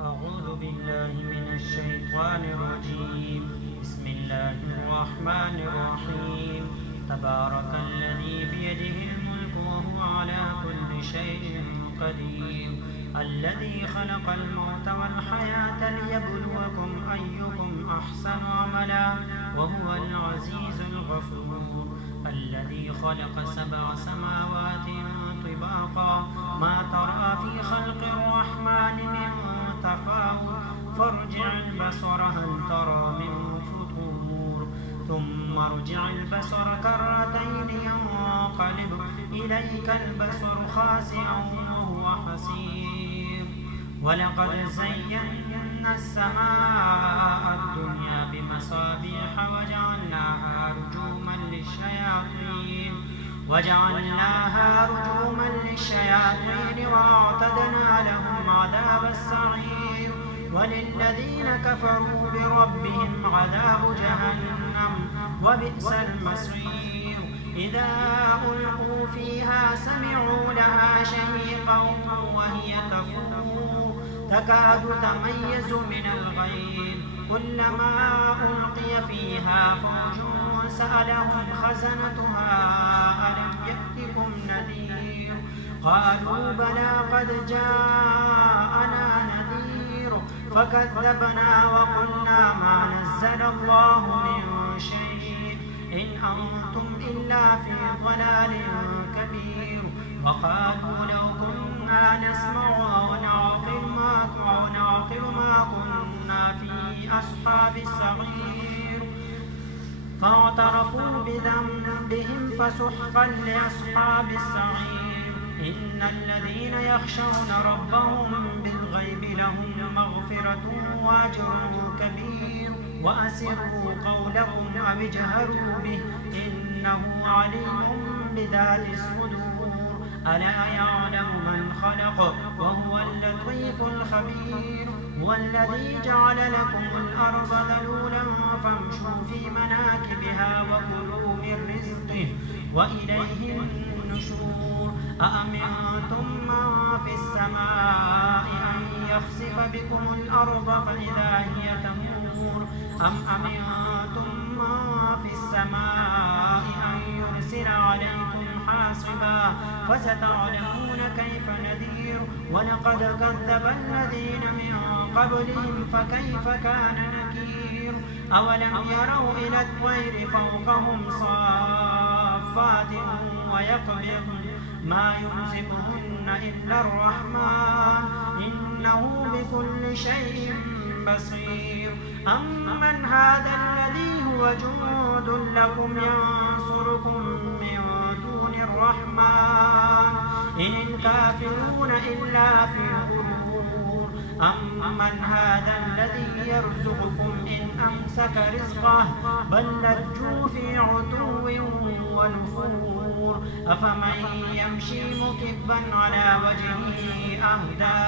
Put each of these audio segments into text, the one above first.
أعوذ بالله من الشيطان الرجيم. بسم الله الرحمن الرحيم. تبارك الذي بيده الملك وهو على كل شيء قدير. الذي خلق الموت والحياة ليبلوكم أيكم أحسن عملا وهو العزيز الغفور. الذي خلق 7 سماوات طباقا ما ترى في خلق الرحمن من تفاوت فارجع البصر هل ترى من فطور ثم ارجع البصر كرتين ينقلب إليك البصر خاسئا وهو حسير. ولقد زينا السماء الدنيا بمصابيح وجعلناها رجوما للشياطين وأعتدنا لهم عذاب السعير. وللذين كفروا بربهم عذاب جهنم وبئس المصير. إذا ألقوا فيها سمعوا لها شهيقا وهي تفور تكاد تميز من الغيظ كلما ألقي فيها فوج سألهم خزنتها ألم يأتكم نذير قالوا بلى قد جاءنا نذير فكذبنا وقلنا ما نزل الله من شيء إن أنتم إلا في ضلال كبير. وقالوا لو كنا نسمع أو نعقل ما كنا في أصحاب السعير فاعترفوا بذنبهم فسحقا لأصحاب السعير. إن الذين يخشون ربهم بالغيب لهم مغفرة وأجر كبير. وأسروا قولكم أو اجهروا به إنه عليم بذات الصدور. ألا يعلم من خلق وهو اللطيف الخبير. والذي جعل لكم الأرض ذلولا فامشوا في مناكبها وكلوا من رزقه وإليه النشور. أأمنتم من في السماء أن يخسف بكم الأرض فإذا هي تمور أم أمنتم من في السماء أن يرسل عليكم حاصبا فستعلمون كيف نذير. ولقد كذب الذين من قبلهم فكيف كان نكير. أولم يروا إلى الطير فوقهم صافات ويقبضن ما يمسكهن إلا الرحمن إنه بكل شيء بصير. أمن هذا الذي هو جند لكم ينصركم من دون الرحمن إن الكافرون إلا في غرور. أمن هذا الذي يرزقكم إن أمسك رزقه بل لجوا في عتو ونفور. أفمن يمشي مكبا على وجهه أهدى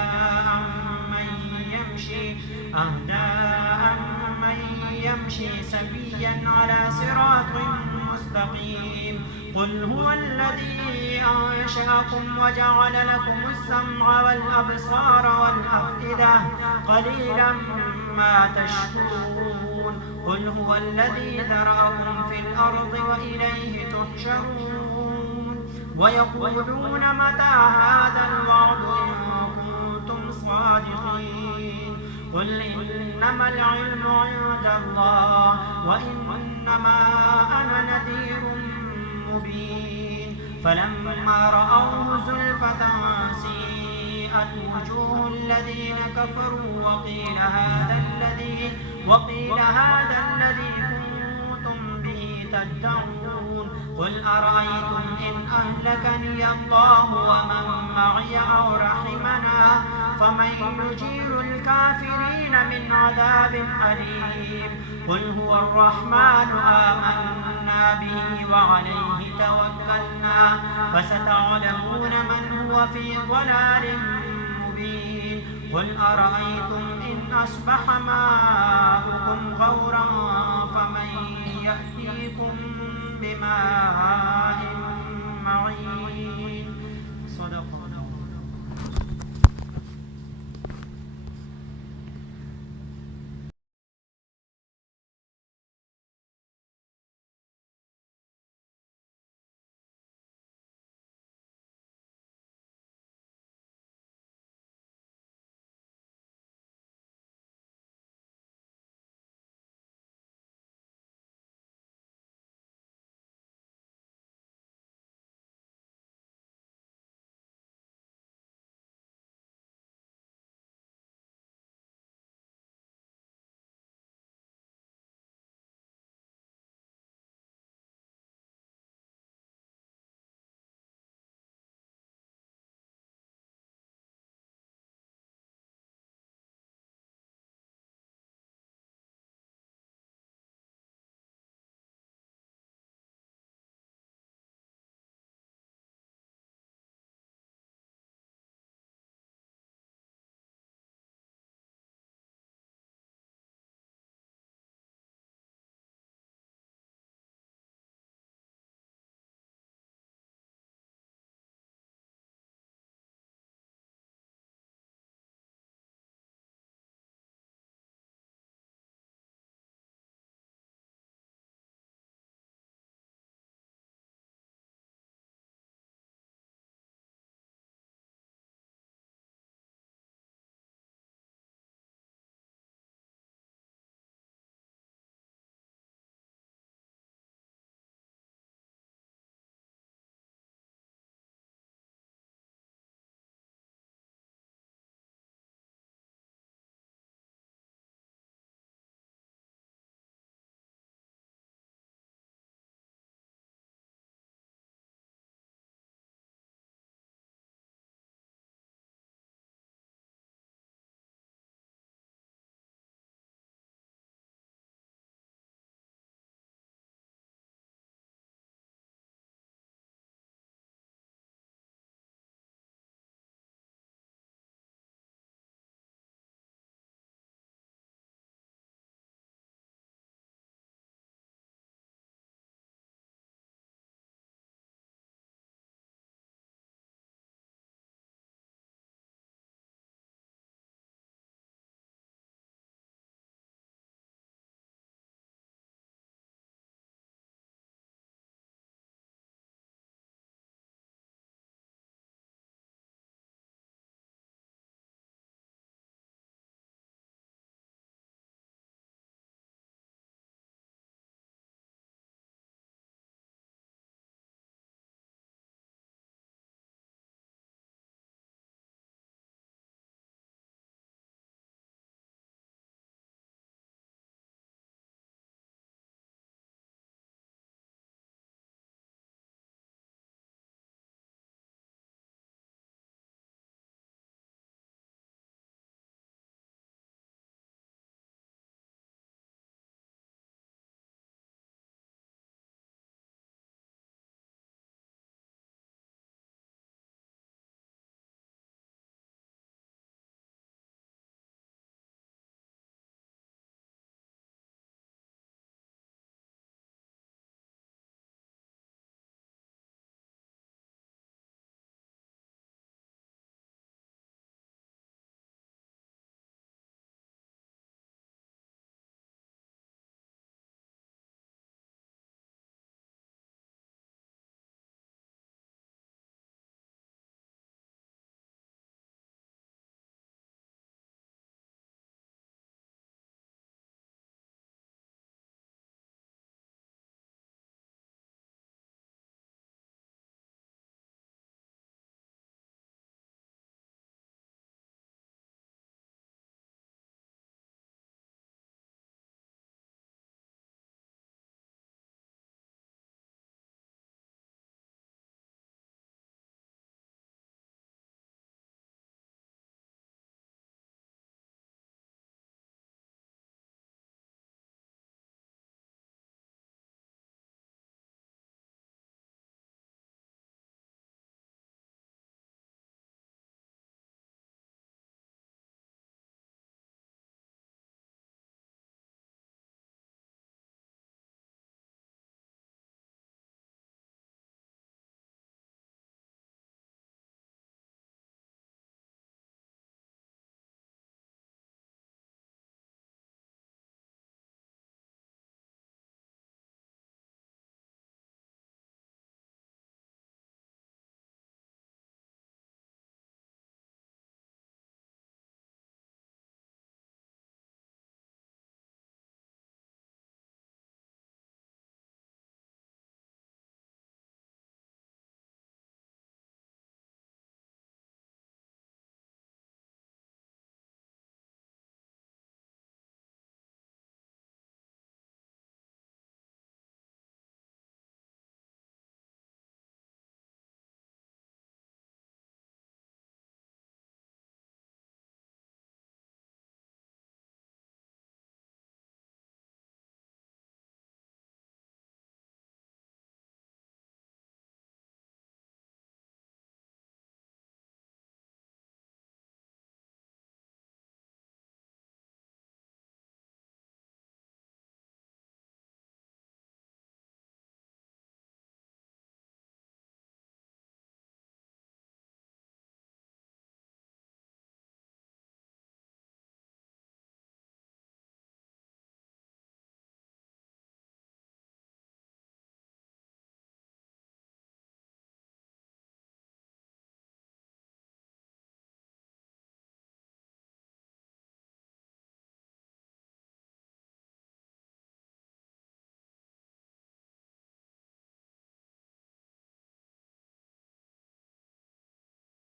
أمن يمشي سبيا على صراط مستقيم. قل هو الذي أنشأكم وجعل لكم السمع والأبصار والأفئدة قليلا ما تشكرون. قل هو الذي ذرأكم في الأرض وإليه تحشرون. ويقولون متى هذا الوعد إن كنتم صادقين. قل إنما العلم عند الله وإنما أنا نذير مبين. فلما رأوه زلفة سيئت وجوه الذين كفروا وقيل هذا الذي كنتم به تدعون. قل أرأيتم إن أهلكني الله ومن معي أو رحمنا فمن يجير الكافرين من عذاب أليم. قل هو الرحمن آمنا به وعليه توكلنا فستعلمون من هو في ضلال مبين. قل أرأيتم إن أصبح ماؤكم غورا فمن يأتيكم بماء معين. صدق